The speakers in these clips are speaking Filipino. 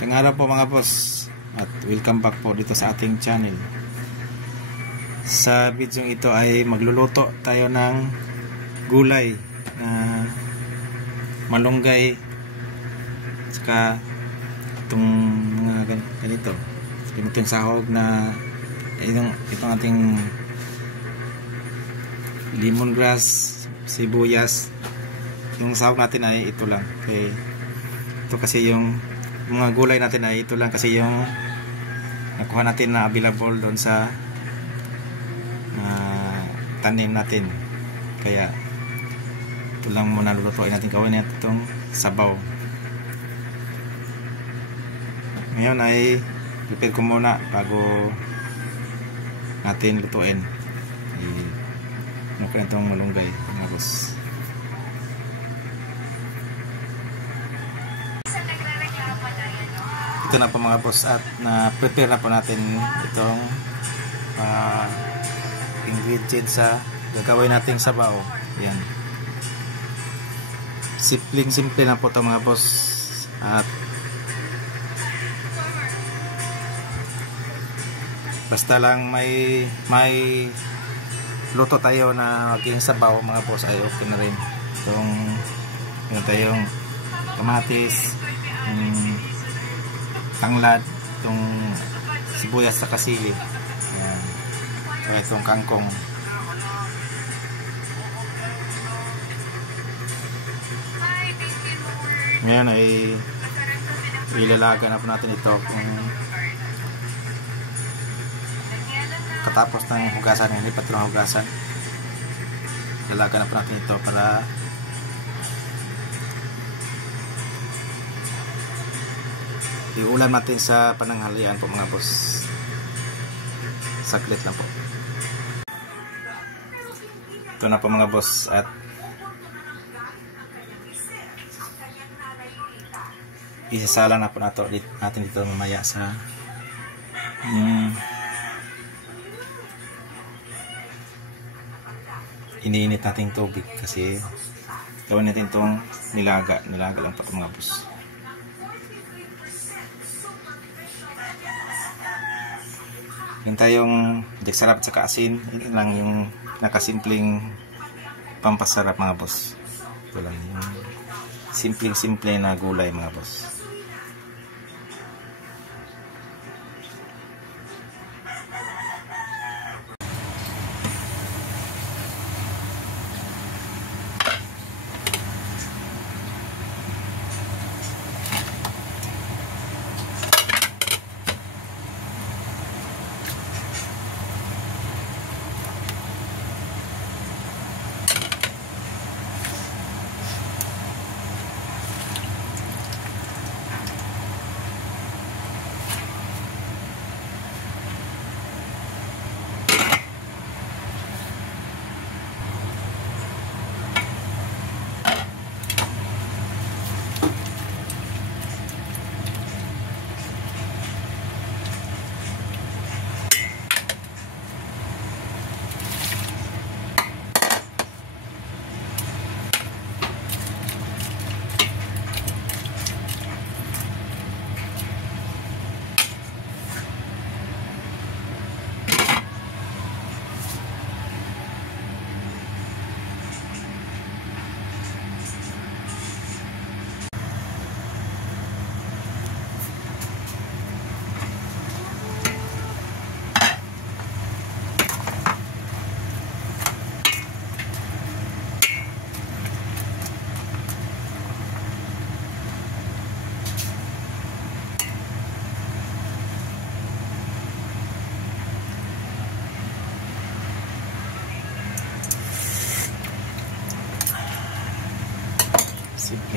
Magandang araw po mga boss at welcome back po dito sa ating channel. Sa video ito ay magluluto tayo ng gulay na malunggay saka itong mga ganito, itong sahog na itong ating lemongrass, sibuyas. Yung sahog natin ay ito lang, okay. Ito kasi yung mga gulay natin ay ito lang kasi yung nakuha natin na available doon sa tanim natin, kaya ito lang muna lulutuin natin. Gawin natin itong sabaw. Ngayon ay prepare ko muna bago natin lutuin. Nakuha itong malunggay mga boss. Ito na po mga boss at na-prepare na po natin itong ingredients sa gagawin nating sabaw. Yan. Simple na po ito mga boss. At basta lang may luto tayo na maging sabaw mga boss ay okay na rin. Itong meron tayong kamatis, tanglad, itong sibuyas sa kasili, ayan, saka itong kangkong. Ngayon ay ilalaga na po natin ito kung katapos ng hugasan. Hindi pa ito ng hugasan, ilalaga na po natin ito para iulam natin sa pananghalian po mga boss. Saglit lang po. Ito na po mga boss at isasala na po natin dito mamaya sa iniinit nating tubig kasi gawin natin itong nilaga lang po mga boss. Yung tayong sarap sa kaasin, yun lang yung nakasimpleng pampasarap mga boss. Ito lang yung simple na gulay mga boss.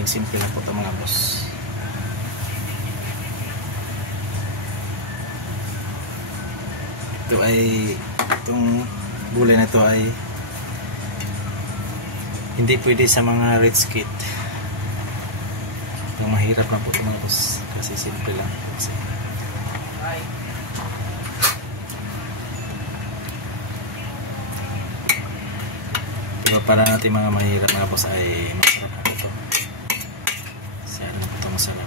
Simple lang po ito mga boss. Ito ay itong gulay na ito ay hindi pwede sa mga rich kid. Yung mahirap lang po ito mga boss kasi simple lang kasi. Diba para natin mga mahirap mga boss ay masarap na ito. Masarap.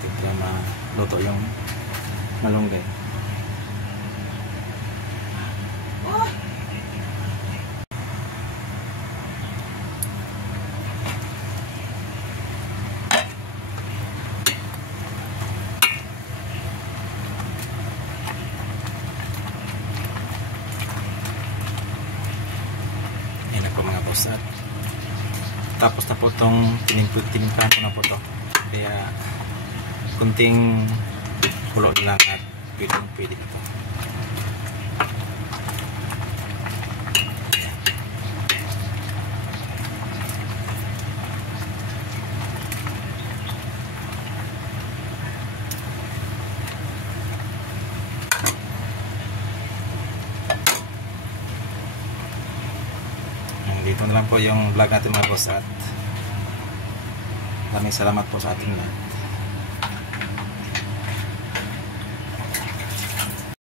natin para maluto yung malunggay. Yan na po mga boss, at tapos na po itong tinimplahan ko na po ito, kaya kunting kulo lang at pwede ito. Dito na lang po yung vlog natin mga boss, at maraming salamat po sa ating lahat.